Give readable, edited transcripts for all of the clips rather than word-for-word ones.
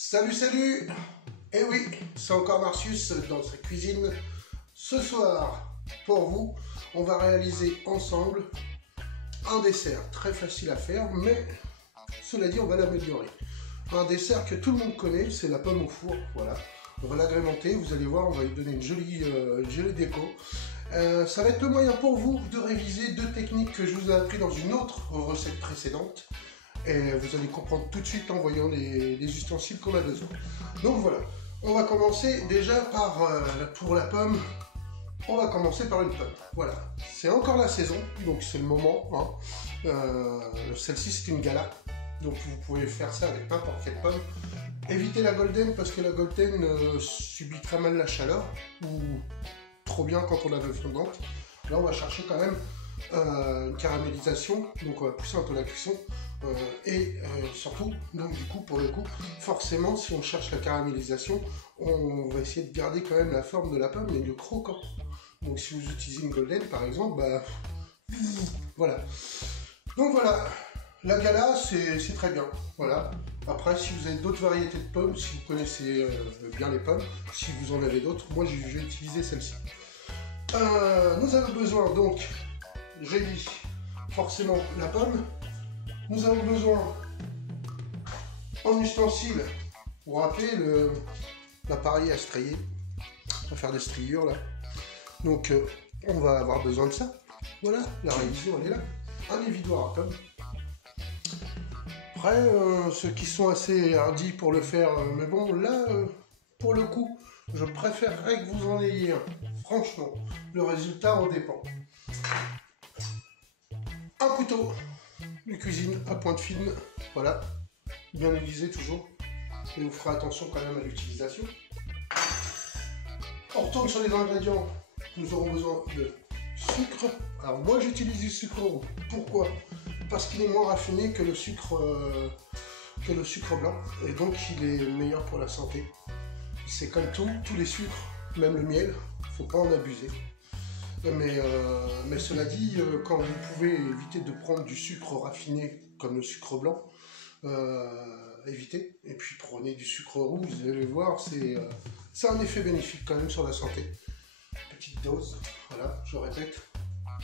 Salut, salut! Eh oui, c'est encore Marcius dans sa cuisine. Ce soir, pour vous, on va réaliser ensemble un dessert très facile à faire, mais cela dit, on va l'améliorer. Un dessert que tout le monde connaît, c'est la pomme au four, voilà. On va l'agrémenter, vous allez voir, on va lui donner une jolie déco. Ça va être le moyen pour vous de réviser deux techniques que je vous ai appris dans une autre recette précédente. Et vous allez comprendre tout de suite en voyant les ustensiles qu'on a besoin. Donc voilà, on va commencer déjà par, pour la pomme, on va commencer par une pomme. Voilà, c'est encore la saison, donc c'est le moment. Hein. Celle-ci c'est une gala, donc vous pouvez faire ça avec n'importe quelle pomme. Évitez la golden parce que la golden subit très mal la chaleur, ou trop bien quand on la veut fondante. Là on va chercher quand même une caramélisation, donc on va pousser un peu la cuisson. Surtout, donc du coup, pour le coup, forcément, si on cherche la caramélisation, on va essayer de garder quand même la forme de la pomme et le croquant. Donc si vous utilisez une golden, par exemple, bah voilà. Donc voilà, la gala, c'est très bien. Voilà. Après, si vous avez d'autres variétés de pommes, si vous connaissez bien les pommes, si vous en avez d'autres, moi j'ai utilisé celle-ci. Nous avons besoin donc, j'ai dit forcément la pomme. Nous avons besoin en ustensile, vous vous rappelez l'appareil à strier, on va faire des striures là. Donc on va avoir besoin de ça. Voilà, la révision elle est là. Un évidoir à pomme. Après, ceux qui sont assez hardis pour le faire, mais bon là, pour le coup, je préférerais que vous en ayez un. Franchement, le résultat en dépend. Un couteau de cuisine à pointe fine, voilà, bien aiguisé toujours, et vous ferez attention quand même à l'utilisation. On retourne sur les ingrédients, nous aurons besoin de sucre. Alors moi j'utilise du sucre roux, pourquoi? Parce qu'il est moins raffiné que le sucre blanc, et donc il est meilleur pour la santé. C'est comme tous les sucres, même le miel, faut pas en abuser. Mais cela dit, quand vous pouvez éviter de prendre du sucre raffiné comme le sucre blanc, évitez. Et puis prenez du sucre roux, vous allez voir, c'est un effet bénéfique quand même sur la santé. Petite dose, voilà, je répète,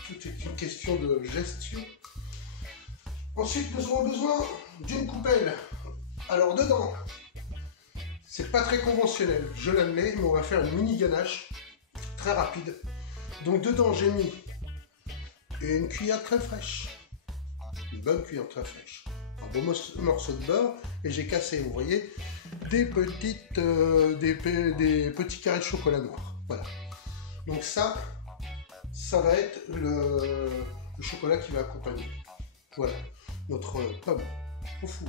tout est une question de gestion. Ensuite, nous aurons besoin d'une coupelle. Alors dedans, c'est pas très conventionnel, je l'admets, mais on va faire une mini ganache, très rapide. Donc dedans j'ai mis une cuillère très fraîche, une bonne cuillère très fraîche, un beau morceau de beurre, et j'ai cassé, vous voyez, des petits carrés de chocolat noir. Voilà. Donc ça va être le chocolat qui va accompagner. Voilà, notre pomme au four.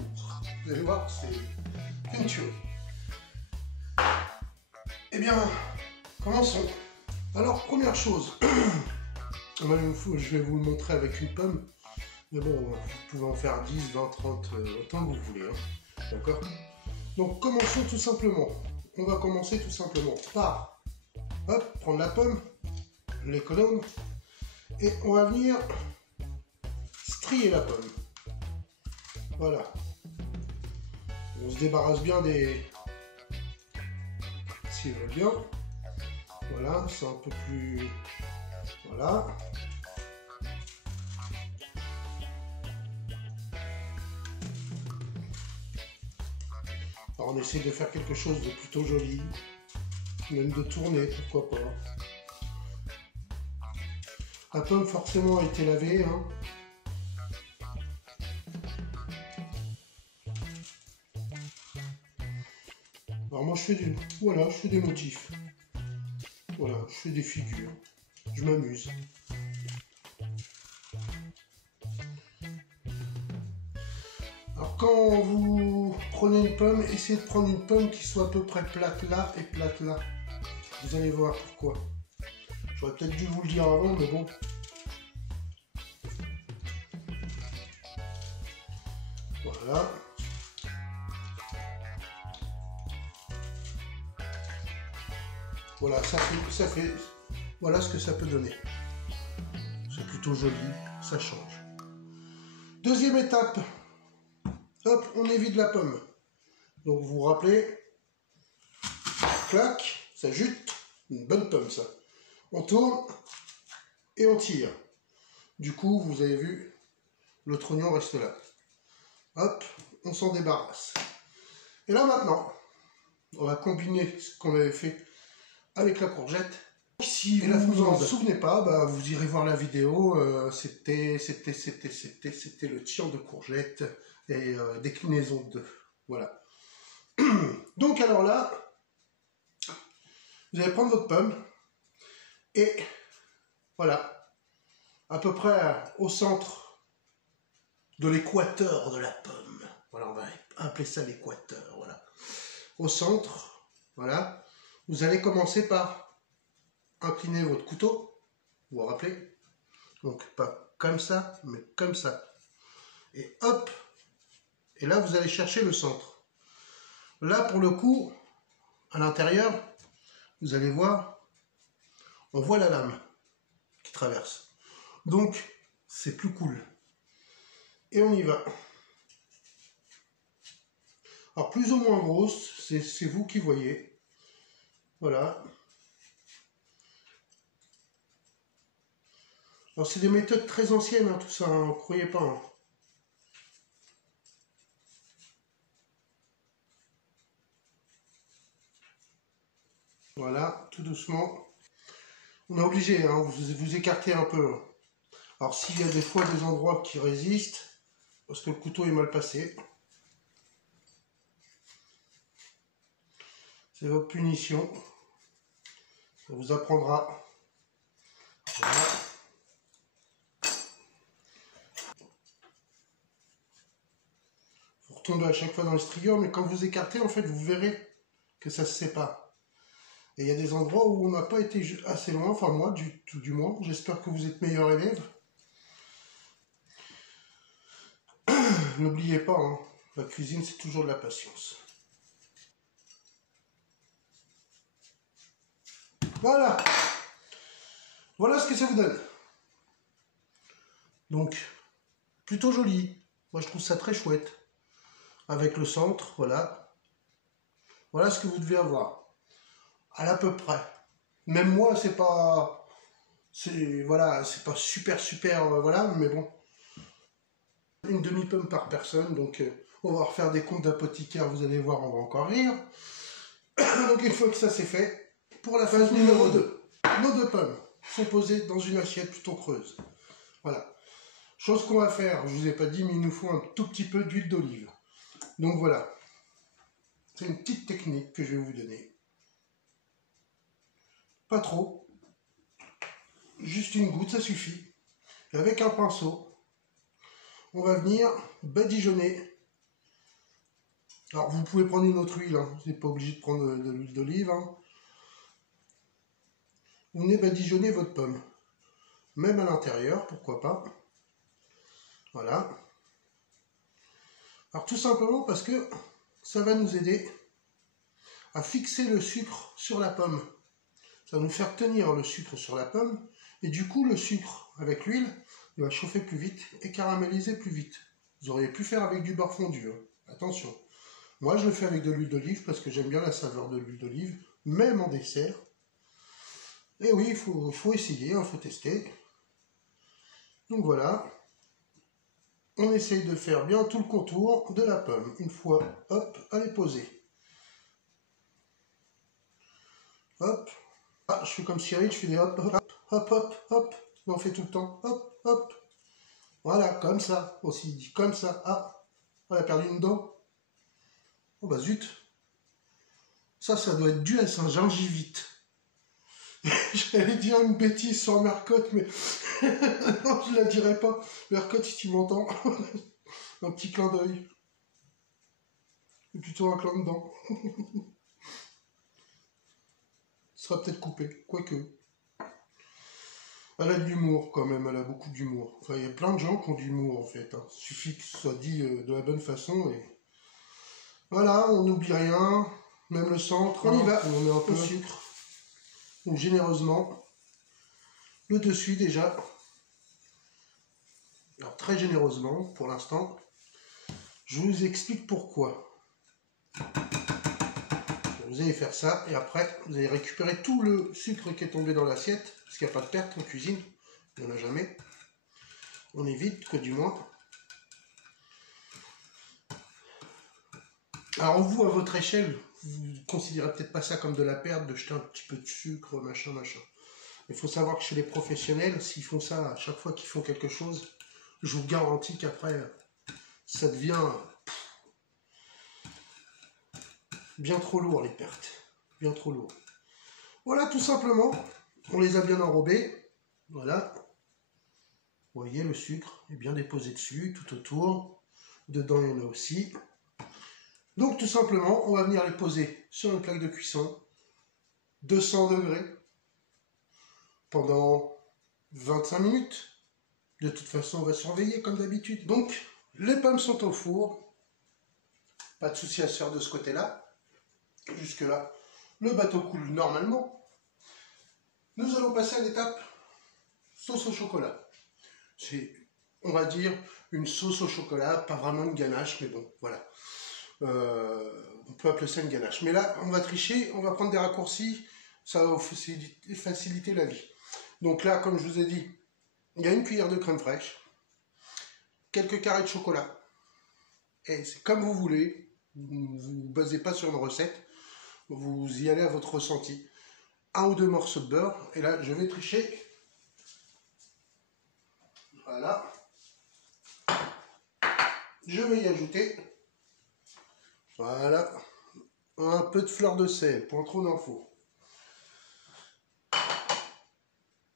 Vous allez voir, c'est une tuerie. Eh bien, commençons. Alors, première chose, je vais vous le montrer avec une pomme, mais bon, vous pouvez en faire 10, 20, 30, autant que vous voulez, hein. D'accord? Donc, commençons tout simplement. On va commencer tout simplement par, hop, prendre la pomme, l'économe, et on va venir strier la pomme. Voilà. On se débarrasse bien des... s'il veut bien. Voilà, c'est un peu plus... Voilà. Alors on essaie de faire quelque chose de plutôt joli. Même de tourner, pourquoi pas. La pomme forcément a été lavée. Hein. Alors moi je fais je fais des motifs. Voilà, je fais des figures, je m'amuse. Alors quand vous prenez une pomme, essayez de prendre une pomme qui soit à peu près plate là et plate là. Vous allez voir pourquoi. J'aurais peut-être dû vous le dire avant, mais bon. Voilà. Voilà, voilà ce que ça peut donner. C'est plutôt joli, ça change. Deuxième étape, hop, on évite la pomme. Donc vous vous rappelez, clac, ça jute, une bonne pomme ça. On tourne et on tire. Du coup, vous avez vu, l'autre oignon reste là. Hop, on s'en débarrasse. Et là maintenant, on va combiner ce qu'on avait fait avec la courgette. Si vous ne vous en souvenez pas, bah, vous irez voir la vidéo. C'était le tir de courgette et déclinaison 2. Voilà. Donc alors là, vous allez prendre votre pomme et voilà, à peu près au centre de l'équateur de la pomme. Voilà, on va appeler ça l'équateur. Voilà. Au centre, voilà, vous allez commencer par incliner votre couteau, vous vous rappelez? Donc pas comme ça, mais comme ça. Et hop, et là vous allez chercher le centre. Là pour le coup, à l'intérieur, vous allez voir, on voit la lame qui traverse. Donc c'est plus cool. Et on y va. Alors plus ou moins grosse, c'est vous qui voyez. Voilà. Alors c'est des méthodes très anciennes, hein, tout ça, ne croyez pas. Hein. Voilà, tout doucement. On est obligé, hein, vous écartez un peu. Hein. Alors s'il y a des fois des endroits qui résistent, parce que le couteau est mal passé, c'est votre punition. Ça vous apprendra. Voilà. Vous retombez à chaque fois dans le strieur, mais quand vous écartez, en fait, vous verrez que ça se sépare. Et il y a des endroits où on n'a pas été assez loin, enfin moi, du moins. J'espère que vous êtes meilleur élève. N'oubliez pas, hein, la cuisine, c'est toujours de la patience. Voilà. Voilà ce que ça vous donne. Donc, plutôt joli. Moi, je trouve ça très chouette. Avec le centre, voilà. Voilà ce que vous devez avoir. À l'à peu près. Même moi, c'est pas... Voilà, c'est pas super, voilà, mais bon. Une demi-pomme par personne, donc on va refaire des comptes d'apothicaire, vous allez voir, on va encore rire. Donc une fois que ça c'est fait, pour la phase numéro 2, nos 2 pommes sont posées dans une assiette plutôt creuse. Voilà. Chose qu'on va faire, je vous ai pas dit, mais il nous faut un tout petit peu d'huile d'olive. Donc voilà. C'est une petite technique que je vais vous donner. Pas trop. Juste une goutte, ça suffit. Et avec un pinceau, on va venir badigeonner. Alors vous pouvez prendre une autre huile, hein. Vous n'êtes pas obligé de prendre de l'huile d'olive. Hein. Vous venez badigeonner votre pomme. Même à l'intérieur, pourquoi pas. Voilà. Alors tout simplement parce que ça va nous aider à fixer le sucre sur la pomme. Ça va nous faire tenir le sucre sur la pomme. Et du coup, le sucre avec l'huile, il va chauffer plus vite et caraméliser plus vite. Vous auriez pu faire avec du beurre fondu. Hein. Attention. Moi, je le fais avec de l'huile d'olive parce que j'aime bien la saveur de l'huile d'olive, même en dessert. Et oui, il faut essayer, il faut tester. Donc voilà. On essaye de faire bien tout le contour de la pomme. Une fois, hop, elle est posée. Hop. Ah, je fais comme Cyril, je fais des hop, hop, hop, hop, hop. Mais on fait tout le temps. Hop, hop. Voilà, comme ça. Aussi dit comme ça. Ah, elle a perdu une dent. Oh bah zut. Ça doit être dû à un gingivite. J'allais dire une bêtise sur Mercotte, mais non, je la dirais pas. Mercotte, si tu m'entends, un petit clin d'œil. Ou plutôt un clin de dent. Ce sera peut-être coupé, quoique. Elle a de l'humour quand même, elle a beaucoup d'humour. Enfin, il y a plein de gens qui ont de l'humour en fait. Hein. Il suffit que ce soit dit de la bonne façon et... Voilà, on n'oublie rien. Même le centre, on y va. On met un peu de sucre. Donc généreusement. Le dessus déjà. Alors très généreusement pour l'instant. Je vous explique pourquoi. Vous allez faire ça et après vous allez récupérer tout le sucre qui est tombé dans l'assiette, parce qu'il n'y a pas de perte en cuisine, il n'y en a jamais. On évite que du moins. Alors vous, à votre échelle, vous ne considérez peut-être pas ça comme de la perte, de jeter un petit peu de sucre, machin. Il faut savoir que chez les professionnels, s'ils font ça à chaque fois qu'ils font quelque chose, je vous garantis qu'après, ça devient bien trop lourd les pertes. Bien trop lourd. Voilà, tout simplement, on les a bien enrobés. Voilà. Vous voyez, le sucre est bien déposé dessus, tout autour. Dedans, il y en a aussi. Donc, tout simplement, on va venir les poser sur une plaque de cuisson, 200 degrés, pendant 25 minutes. De toute façon, on va surveiller comme d'habitude. Donc, les pommes sont au four. Pas de souci à se faire de ce côté-là. Jusque-là, le bateau coule normalement. Nous allons passer à l'étape sauce au chocolat. C'est, on va dire, une sauce au chocolat, pas vraiment une ganache, mais bon, voilà. On peut appeler ça une ganache. Mais là, on va tricher, on va prendre des raccourcis, ça va faciliter la vie. Donc là, comme je vous ai dit, il y a une cuillère de crème fraîche, quelques carrés de chocolat, et c'est comme vous voulez, vous ne vous basez pas sur une recette, vous y allez à votre ressenti. 1 ou 2 morceaux de beurre, et là, je vais tricher. Voilà. Je vais y ajouter, voilà, un peu de fleur de sel, point trop d'infos.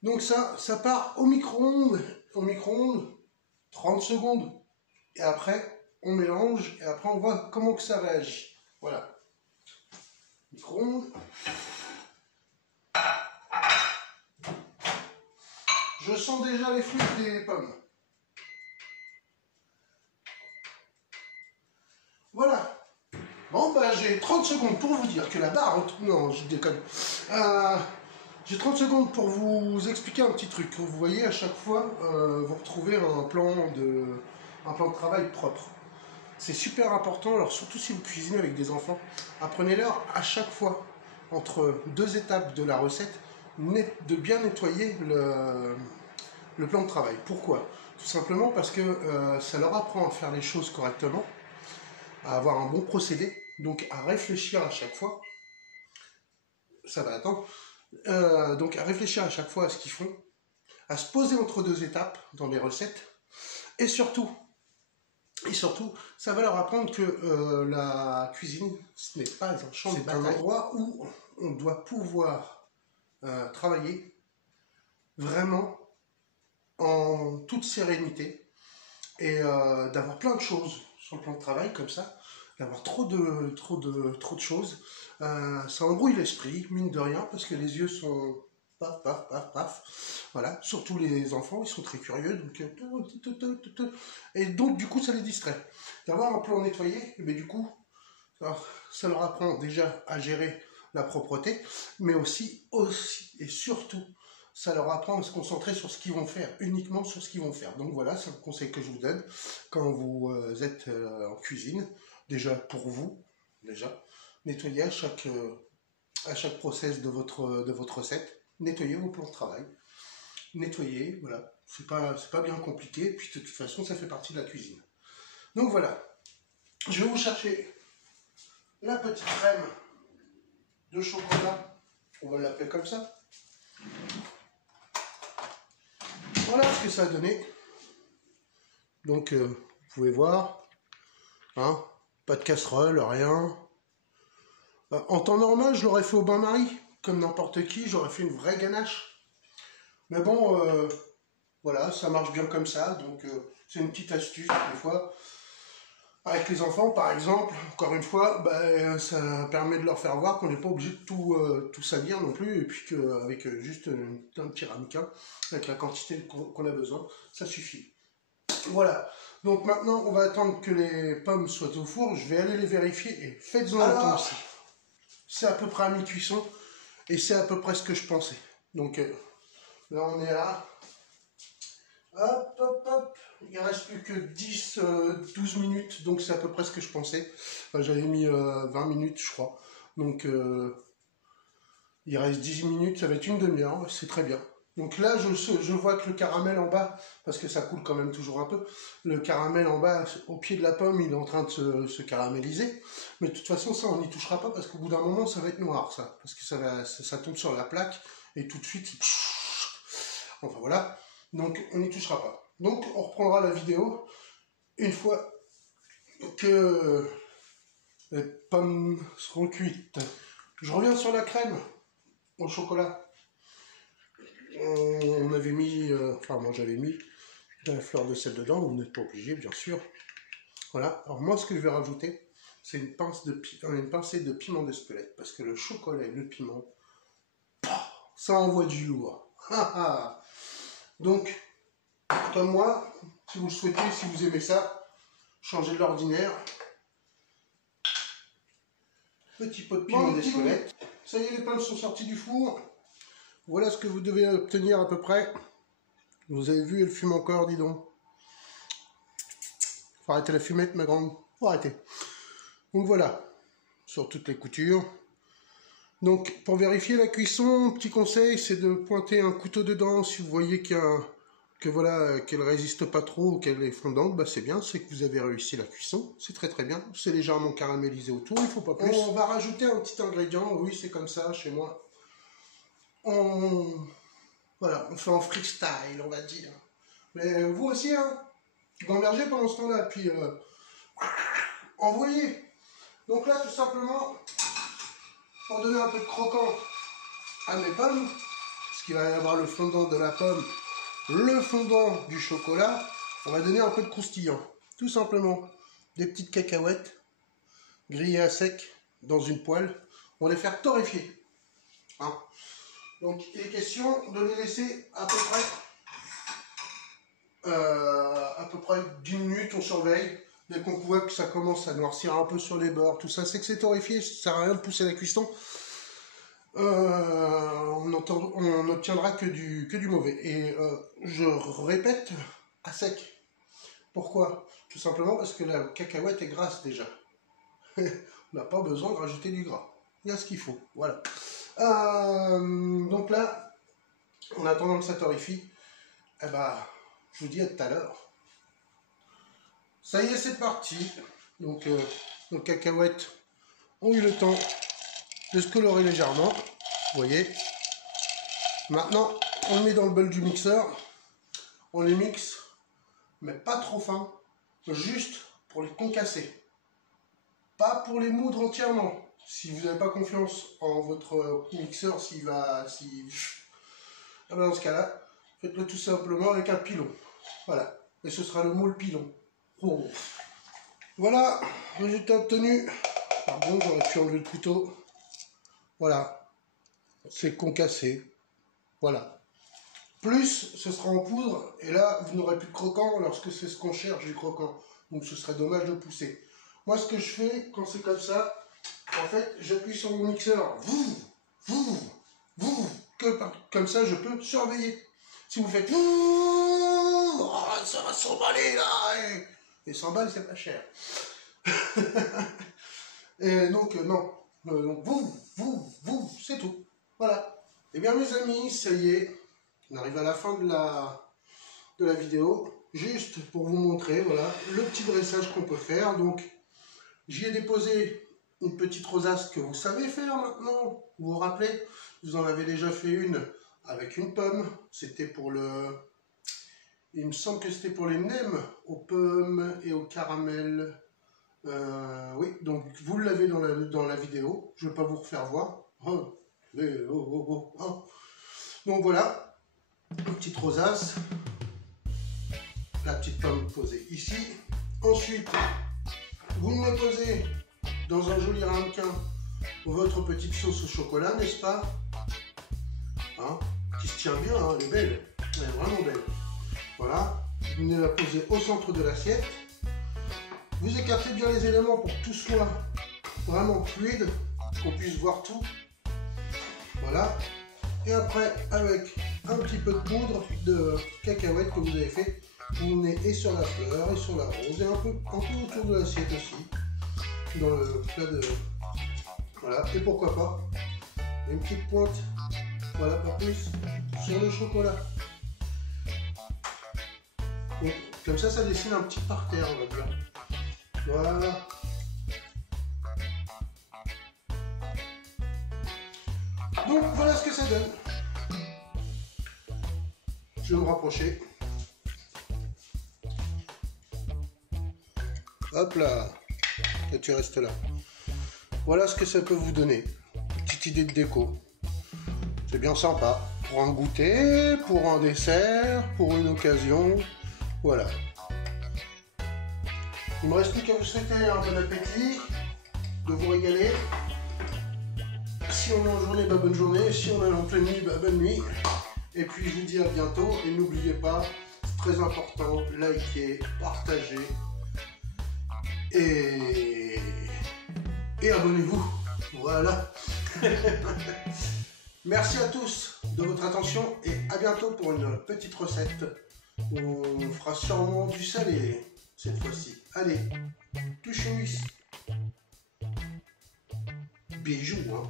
Donc ça part au micro-ondes, 30 secondes. Et après, on mélange, et après on voit comment que ça réagit. Voilà. Micro-ondes. Je sens déjà les fruits des pommes. Voilà. Bon, bah j'ai 30 secondes pour vous dire que la barre... Non, je déconne. J'ai 30 secondes pour vous expliquer un petit truc. Vous voyez, à chaque fois, vous retrouvez un plan de travail propre. C'est super important, alors surtout si vous cuisinez avec des enfants, apprenez-leur à chaque fois, entre 2 étapes de la recette, de bien nettoyer le plan de travail. Pourquoi? Tout simplement parce que ça leur apprend à faire les choses correctement, à avoir un bon procédé, donc à réfléchir à chaque fois. Ça va attendre. Donc à réfléchir à chaque fois à ce qu'ils font, à se poser entre 2 étapes dans les recettes, et surtout, ça va leur apprendre que la cuisine, ce n'est pas un champ de bataille, c'est un endroit où on doit pouvoir travailler vraiment en toute sérénité et d'avoir plein de choses sur le plan de travail comme ça, d'avoir trop de choses. Ça embrouille l'esprit, mine de rien, parce que les yeux sont paf, paf, paf, paf. Voilà, surtout les enfants, ils sont très curieux, donc et donc du coup ça les distrait. D'avoir un plan nettoyé, mais du coup, ça leur apprend déjà à gérer la propreté, mais aussi et surtout, ça leur apprend à se concentrer sur ce qu'ils vont faire, uniquement sur ce qu'ils vont faire. Donc voilà, c'est un conseil que je vous donne quand vous êtes en cuisine, déjà pour vous, nettoyez à chaque process de votre recette, nettoyez vos plans de travail, nettoyez, voilà, c'est pas bien compliqué, puis de toute façon ça fait partie de la cuisine. Donc voilà, je vais vous chercher la petite crème de chocolat, on va l'appeler comme ça. Voilà ce que ça a donné. Donc vous pouvez voir, hein, pas de casserole, rien. En temps normal, je l'aurais fait au bain-marie, comme n'importe qui, j'aurais fait une vraie ganache. Mais bon, voilà, ça marche bien comme ça, donc c'est une petite astuce, des fois. Avec les enfants, par exemple, encore une fois, ça permet de leur faire voir qu'on n'est pas obligé de tout salir non plus, et puis qu'avec juste un petit ramequin, avec la quantité qu'on a besoin, ça suffit. Voilà, donc maintenant, on va attendre que les pommes soient au four, je vais aller les vérifier, et faites-en un temps aussi. C'est à peu près à mi-cuisson, et c'est à peu près ce que je pensais. Donc là, on est là. Hop, hop, hop. Il reste plus que 10-12 minutes, donc c'est à peu près ce que je pensais. Enfin, j'avais mis 20 minutes, je crois. Donc, il reste 10 minutes, ça va être une demi-heure, c'est très bien. Donc là, je vois que le caramel en bas, parce que ça coule quand même toujours un peu, le caramel en bas, au pied de la pomme, il est en train de se caraméliser. Mais de toute façon, ça, on n'y touchera pas, parce qu'au bout d'un moment, ça va être noir, ça. Parce que ça tombe sur la plaque, et tout de suite, enfin voilà. Donc, on n'y touchera pas. Donc, on reprendra la vidéo une fois que les pommes seront cuites. Je reviens sur la crème au chocolat. On avait mis, enfin moi j'avais mis de la fleur de sel dedans, vous n'êtes pas obligé bien sûr. Voilà, alors moi ce que je vais rajouter, c'est une pincée de piment d'Espelette, parce que le chocolat et le piment, ça envoie du lourd. Donc, comme moi, si vous le souhaitez, si vous aimez ça, changez de l'ordinaire. Petit pot de piment d'Espelette. Ça y est, les pommes sont sorties du four. Voilà ce que vous devez obtenir à peu près. Vous avez vu, elle fume encore, dis donc. Faut arrêter la fumette, ma grande. Faut arrêter. Donc voilà, sur toutes les coutures. Donc, pour vérifier la cuisson, petit conseil, c'est de pointer un couteau dedans. Si vous voyez qu'elle résiste pas trop, qu'elle est fondante, bah c'est bien, c'est que vous avez réussi la cuisson. C'est très très bien. C'est légèrement caramélisé autour, il faut pas plus. On va rajouter un petit ingrédient. Oui, c'est comme ça chez moi. Voilà, on fait en freestyle, on va dire. Mais vous aussi, hein, gambergez pendant ce temps-là, puis envoyez. Donc là, tout simplement, pour donner un peu de croquant à mes pommes, parce qu'il va y avoir le fondant de la pomme, le fondant du chocolat, on va donner un peu de croustillant. Tout simplement, des petites cacahuètes grillées à sec dans une poêle. On va les faire torréfier. Hein. Donc, il est question de les laisser à peu près 10 minutes, on surveille. Dès qu'on voit que ça commence à noircir un peu sur les bords, tout ça, c'est que c'est torréfié, ça ne sert à rien de pousser la cuisson. On n'obtiendra que du mauvais. Et je répète, à sec. Pourquoi? Tout simplement parce que la cacahuète est grasse déjà. On n'a pas besoin de rajouter du gras. Il y a ce qu'il faut, voilà. Donc là, en attendant que ça torréfie, eh ben, je vous dis à tout à l'heure. Ça y est, c'est parti. Donc, nos cacahuètes ont eu le temps de se colorer légèrement. Vous voyez. Maintenant, on le met dans le bol du mixeur. On les mixe, mais pas trop fin. Juste pour les concasser. Pas pour les moudre entièrement. Si vous n'avez pas confiance en votre mixeur, ah ben dans ce cas-là, faites-le tout simplement avec un pilon. Voilà. Et ce sera le moule pilon. Oh. Voilà, résultat obtenu. Pardon, j'aurais pu enlever le couteau. Voilà. C'est concassé. Voilà. Plus, ce sera en poudre. Et là, vous n'aurez plus de croquant lorsque c'est ce qu'on cherche, du croquant. Donc ce serait dommage de pousser. Moi, ce que je fais, quand c'est comme ça, en fait, j'appuie sur mon mixeur. Comme ça, je peux surveiller. Si vous faites... Oh, ça va s'emballer, là. Et 100 balles, c'est pas cher. Et donc, non. Donc, c'est tout. Voilà. Eh bien, mes amis, ça y est. On arrive à la fin de la vidéo. Juste pour vous montrer, voilà, le petit dressage qu'on peut faire. Donc, j'y ai déposé une petite rosace que vous savez faire maintenant. Vous vous rappelez? Vous en avez déjà fait une avec une pomme. C'était pour le... Il me semble que c'était pour les nems aux pommes et au caramel. Oui, donc vous l'avez dans la vidéo. Je ne vais pas vous refaire voir. Donc voilà, une petite rosace. La petite pomme posée ici. Ensuite, vous me posez dans un joli ramequin votre petite sauce au chocolat, n'est-ce pas? Hein, qui se tient bien, hein, elle est belle. Elle est vraiment belle. Voilà, vous venez la poser au centre de l'assiette. Vous écartez bien les éléments pour que tout soit vraiment fluide, qu'on puisse voir tout. Voilà. Et après, avec un petit peu de poudre de cacahuètes que vous avez fait. Vous venez et sur la fleur et sur la rose et un peu autour de l'assiette aussi. Dans le plat de... Voilà, et pourquoi pas une petite pointe, voilà, pas plus, sur le chocolat. Donc, comme ça dessine un petit parterre, on va dire. Voilà. Donc voilà ce que ça donne. Je vais me rapprocher. Hop là. Et tu restes là. Voilà ce que ça peut vous donner. Petite idée de déco. C'est bien sympa. Pour un goûter, pour un dessert, pour une occasion. Voilà. Il me reste plus qu'à vous souhaiter un bon appétit, de vous régaler. Si on est en journée, bah bonne journée. Si on est en pleine nuit, bah bonne nuit. Et puis je vous dis à bientôt. Et n'oubliez pas, c'est très important, likez, partagez. Et abonnez-vous. Voilà. Merci à tous de votre attention et à bientôt pour une petite recette. On fera sûrement du salé cette fois-ci. Allez, touche-nous. Bijou, hein.